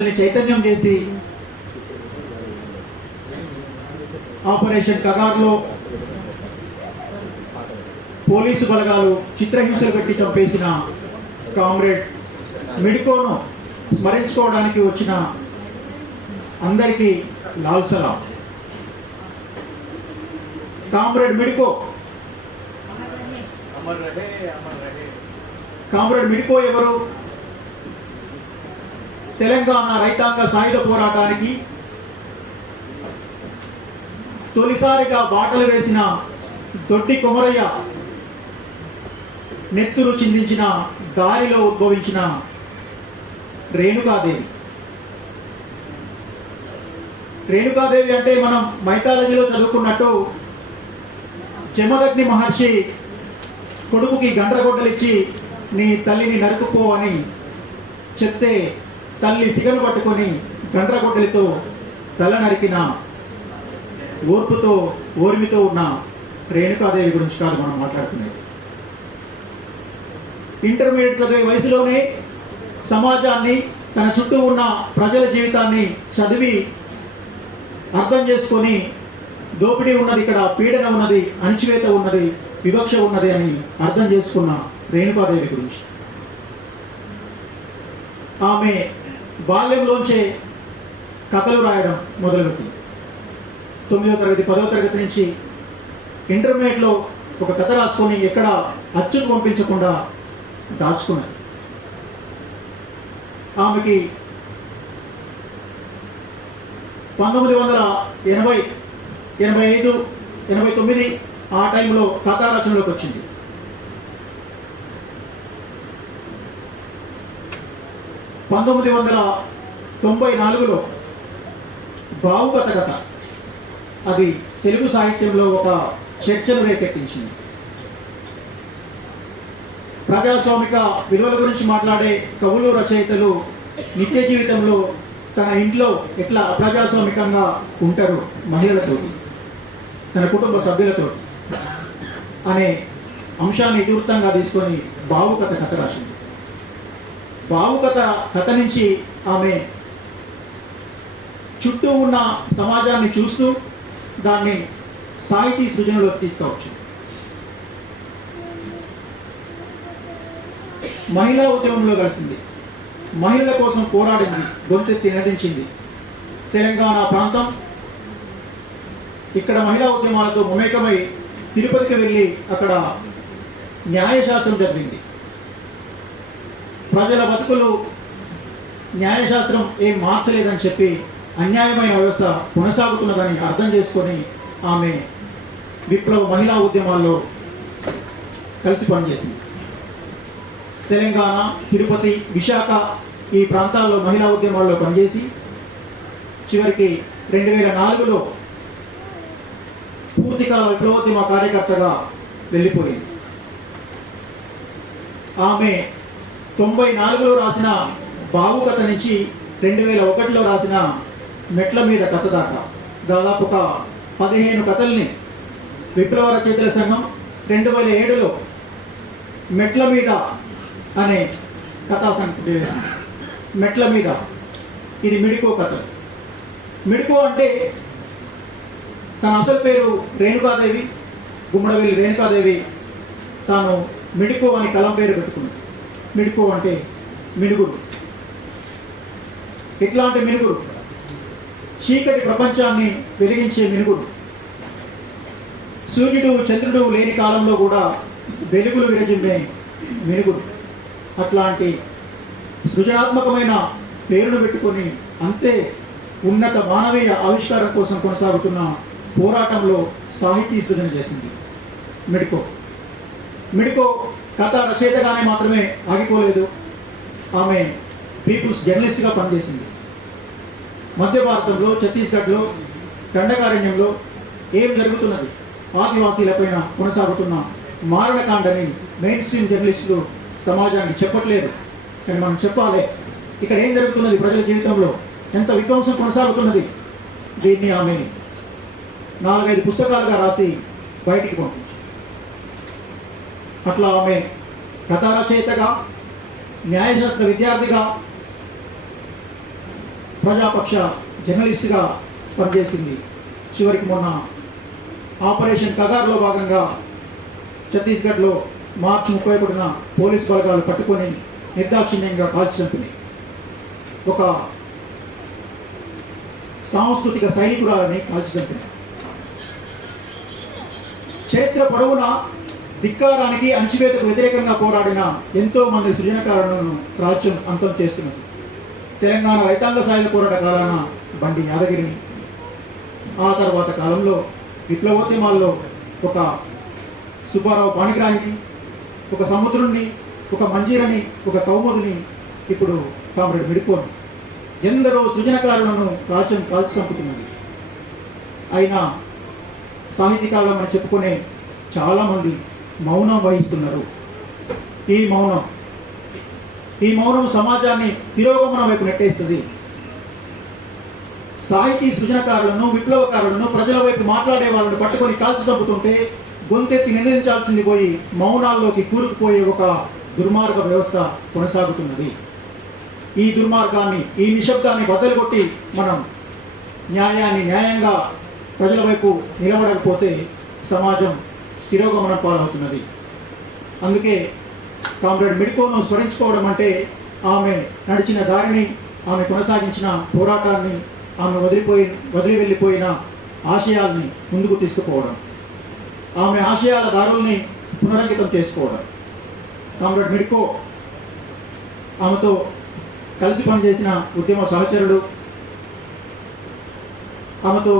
చైతన్యం చేసి operation కగార్లో police బలగాలు చిత్రహింసలు పెట్టి చంపేసిన కామ్రేడ్ మిడికోను స్మరించుకోవడానికి వచ్చిన అందరికీ లాల్ సలాం. కామ్రేడ్ మిడికో. కామ్రేడ్ మిడికో ఎవరు? తెలంగాణ రైతాంగ సాయుధ పోరాటానికి తొలిసారిగా బాటలు వేసిన దొడ్డి కొమరయ్య నెత్తురు చిందించిన గాలిలో ఉద్భవించిన రేణుకాదేవి. రేణుకాదేవి అంటే మనం మైథాలజీలో చదువుకున్నట్టు చెమదగ్ని మహర్షి కొడుకుకి గండ్రగొడ్డలిచ్చి నీ తల్లిని నరుకుపో అని చెప్తే తల్లి సిగను పట్టుకొని గండ్రగొడ్డలితో తల నరికిన ఓర్పుతో ఓర్మితో ఉన్న రేణుకాదేవి గురించి కాదు మనం మాట్లాడుతున్నది ఇంటర్మీడియట్ చదివే వయసులోనే సమాజాన్ని తన చుట్టూ ఉన్న ప్రజల జీవితాన్ని చదివి అర్థం చేసుకొని దోపిడీ ఉన్నది ఇక్కడ పీడన ఉన్నది అణచివేత ఉన్నది వివక్ష ఉన్నది అని అర్థం చేసుకున్న రేణుకాదేవి గురించి. ఆమె బాల్యంలోంచే కథలు రాయడం మొదలుపెట్టింది. తొమ్మిదో తరగతి పదవ తరగతి నుంచి ఇంటర్మీడియట్లో ఒక కథ రాసుకొని ఎక్కడ అచ్చును పంపించకుండా దాచుకున్నది ఆమెకి పంతొమ్మిది వందల ఎనభై ఎనభై ఐదు ఎనభై తొమ్మిది ఆ టైంలో కథా రచనలోకి వచ్చింది. పంతొమ్మిది వందల తొంభై నాలుగులో భావుగత కథ అది తెలుగు సాహిత్యంలో ఒక చర్చను రేకెత్తించింది. ప్రజాస్వామిక విలువల గురించి మాట్లాడే కవులు రచయితలు నిత్య జీవితంలో తన ఇంట్లో ఎట్లా అప్రజాస్వామికంగా ఉంటారు మహిళలతో తన కుటుంబ సభ్యులతో అనే అంశాన్ని ఇతివృత్తంగా తీసుకొని బావుకథ కథ రాసింది. భావుకత కథ నుంచి ఆమె చుట్టూ ఉన్న సమాజాన్ని చూస్తూ దాన్ని సాహితీ సృజనలోకి తీసుకోవచ్చు మహిళా ఉద్యమంలో కలిసింది. మహిళల కోసం పోరాడింది గొంతెత్తి నటించింది. తెలంగాణ ప్రాంతం ఇక్కడ మహిళా ఉద్యమాలతో మమేకమై తిరుపతికి వెళ్ళి అక్కడ న్యాయశాస్త్రం జరిగింది ప్రజల బతుకులు న్యాయశాస్త్రం ఏం మార్చలేదని చెప్పి అన్యాయమైన వ్యవస్థ కొనసాగుతున్నదని అర్థం చేసుకొని ఆమె విప్లవ మహిళా ఉద్యమాల్లో కలిసి పనిచేసింది. తెలంగాణ తిరుపతి విశాఖ ఈ ప్రాంతాల్లో మహిళా ఉద్యమాల్లో పనిచేసి చివరికి రెండు వేల నాలుగులో పూర్తికాల విప్లవోద్యమ కార్యకర్తగా వెళ్ళిపోయింది. ఆమె తొంభై నాలుగులో రాసిన బావు కథ నుంచి రెండు వేల ఒకటిలో రాసిన మెట్ల మీద కథ దాకా. దాదాపు ఒక పదిహేను కథల్ని విప్లవ రచయితల సంఘం రెండు వేల ఏడులో మెట్ల మీద అనే కథా సంఖ్య మెట్ల మీద. ఇది మిడికో కథ. మిడికో అంటే తన అసలు పేరు రేణుకాదేవి గుమ్మడవెల్లి రేణుకాదేవి. తాను మిడికో అని కలం పేరు పెట్టుకుంది మిడుకు అంటే మినుగురు ఇట్లాంటి మినుగురు చీకటి ప్రపంచాన్ని వెలిగించే మినుగురు సూర్యుడు చంద్రుడు లేని కాలంలో కూడా వెలుగులు విరజిమ్మే మినుగురు అట్లాంటి సృజనాత్మకమైన పేరును పెట్టుకొని అంతే ఉన్నత మానవీయ ఆవిష్కారం కోసం కొనసాగుతున్న పోరాటంలో సాహితీ సృజన చేసింది మిడుకో మిడుకో కథ రచయితగానే మాత్రమే ఆగిపోలేదు. ఆమె పీపుల్స్ జర్నలిస్ట్గా పనిచేసింది. మధ్య భారతంలో ఛత్తీస్గఢ్లో దండకారణ్యంలో ఏం జరుగుతున్నది? ఆదివాసీలపైన కొనసాగుతున్న మారణకాండని మెయిన్ స్ట్రీమ్ జర్నలిస్టులు సమాజానికి చెప్పట్లేదు. కానీ మనం చెప్పాలి ఇక్కడ ఏం జరుగుతున్నది ప్రజల జీవితంలో? ఎంత విధ్వంసం కొనసాగుతున్నది? దీన్ని ఆమె నాలుగైదు పుస్తకాలుగా రాసి బయటికి పంపింది. పట్ల ఆమె కథా రచయితగా న్యాయశాస్త్ర విద్యార్థిగా ప్రజాపక్ష జర్నలిస్టుగా పనిచేసింది. చివరికి మొన్న ఆపరేషన్ కగార్లో భాగంగా ఛత్తీస్గఢ్లో మార్చి ముప్పై ఒకటిన పోలీస్ బలగాలు పట్టుకొని నిర్దాక్షిణ్యంగా కాల్చి చంపింది ఒక సాంస్కృతిక సైనికురాలని కాల్చి చంపింది చరిత్ర పొడవునా ధిక్కారానికి అణచివేతకు వ్యతిరేకంగా పోరాడిన ఎంతో మంది సృజనకారులను రాజ్యం అంతం చేస్తున్నది. తెలంగాణ రైతాంగ సాయుధ పోరాట కాలాన బండి యాదగిరిని. ఆ తర్వాత కాలంలో విప్లవోద్యమాల్లో ఒక సుబ్బారావు పాణిగ్రాహిని ఒక సముద్రుణ్ణి ఒక మంజీరని ఒక కౌముదిని ఇప్పుడు కామ్రేడ్ విడిపోను. ఎందరో సృజనకారులను రాజ్యం కాల్చి చంపుతున్నది. అయినా సాహితీకాలం అని చెప్పుకునే చాలామంది మౌనం వహిస్తున్నారు ఈ మౌనం. ఈ మౌనం సమాజాన్ని తిరోగమనం వైపు నెట్టేస్తుంది. సాహితీ సృజనకారులను విప్లవకారులను ప్రజల వైపు మాట్లాడే వాళ్ళని పట్టుకొని కాల్చి చంపుతుంటే గొంతెత్తి నిందించాల్సింది పోయి మౌనాల్లోకి కూరుకుపోయే ఒక దుర్మార్గ వ్యవస్థ కొనసాగుతున్నది. ఈ దుర్మార్గాన్ని ఈ నిశ్శబ్దాన్ని బద్దలుగొట్టి మనం న్యాయాన్ని న్యాయంగా ప్రజల వైపు నిలబడకపోతే సమాజం తిరోగమన పాలవుతున్నది అందుకే కామ్రేడ్ మిడ్కోను స్మరించుకోవడం అంటే ఆమె నడిచిన దారిని ఆమె కొనసాగించిన పోరాటాన్ని ఆమె వదిలిపోయి వదిలి వెళ్ళిపోయిన ఆశయాల్ని ముందుకు తీసుకుపోవడం. ఆమె ఆశయాల దారుల్ని పునరంకితం చేసుకోవడం. కామ్రేడ్ మిడ్కో ఆమెతో కలిసి పనిచేసిన ఉద్యమ సహచరుడు ఆమెతో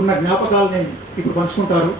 ఉన్న జ్ఞాపకాలని ఇప్పుడు పంచుకుంటారు.